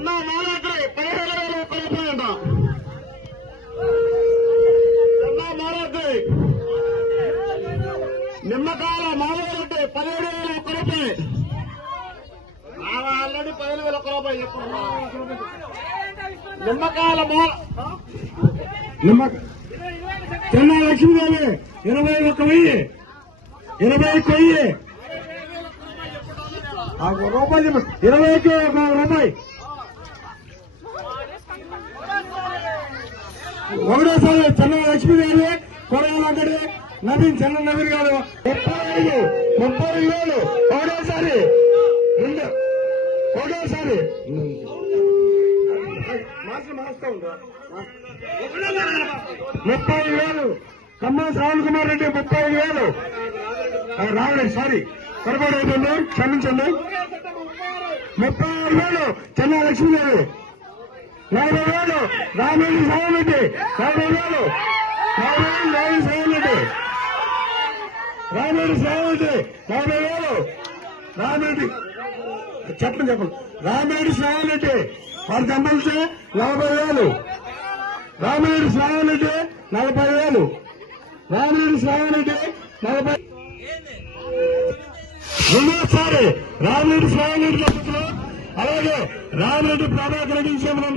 చెన్నా మారాత్రి 15,000 రూపాయలంట. చెన్నా మారాత్రి నిమ్మకాయల మాధవరెడ్డి 17,000 రూపాయలు. ఆల్రెడీ 15,000 రూపాయలు చెప్పండి. నిమ్మకాయల చెన్నా లక్ష్మీదేవి 21,000 20,000 రూపాయలు 20కి 1 రూపాయి. ఒకటోసారి చెన్న లక్ష్మీదేవి కొరగాలంటే నవీన్ చెన్న నవీన్ గారు 30,000 ఒకటోసారి ఒకటోసారి 30,000 ఖమ్మం శ్రావణ్ కుమార్ రెడ్డి 35,000 రావలేదు సారీ పొరపాటు అయిపోయింది క్షమించండి. 36,000 చెన్న లక్ష్మీదేవి 40,000 రామేడి సావరెడ్డి 40,000 రామేడి సావరెడ్డి 40,000 రామేడి చెప్పండి రామేడి సావరెడ్డి వారి కంపల్సీ 40,000 రామేడి సావరెడ్డి 40,000 రామేడి సావరెడ్డి 40 రెండోసారి రామరెడ్డి స్వామి అలాగే రామరెడ్డి ప్రభాకర్ రెడ్డి విషయంలో